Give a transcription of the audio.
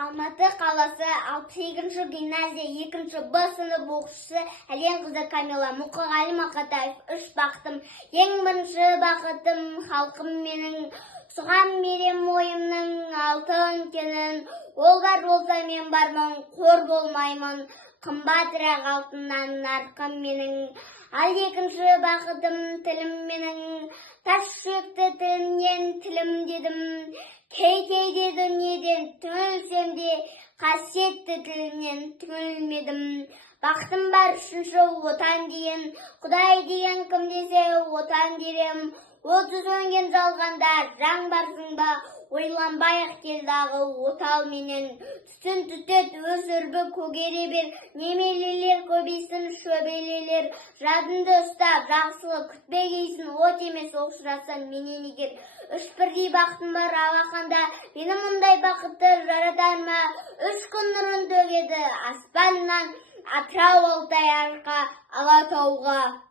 Алматы қаласы 62-ші гимназия 2-ші Б сынып оқушысы Әлен қызы Камила Мұқағали Мақатаев. 3 бақытым. Ең бірінші бақытым халқым менің, сұған берем ойымның алтын кенін. Ол бар болса мен бармын, қор болмаймын, қымбатырақ алтыннан нарқым менің. Ал екінші бақытым тілім менің, тас жүректі тілімнен тілім дедім. Кей-кейде дүниеден түңілсем де, қасиетті тілімнен түңілмедім. Бақытым бар үшінші отан дейін, Құдай деген кім десе отан дерем. 30 өнген жалғанда заң барсың ба, ойланбай-ақ кел дағы отал менен. Түтін түтет өз үрбі көгере бер, немелелер көбейсін шөбелелер. Жадыңды ұстап, жақсылық күтпе кейсін, от емес оқшырасың менен егер. 3 бірдей бақытым бар алақанда, мені мұндай бақытты жаратар ма? 3 күн нұрын төгеді аспаннан, Атырау Алтай арқа Алатауға.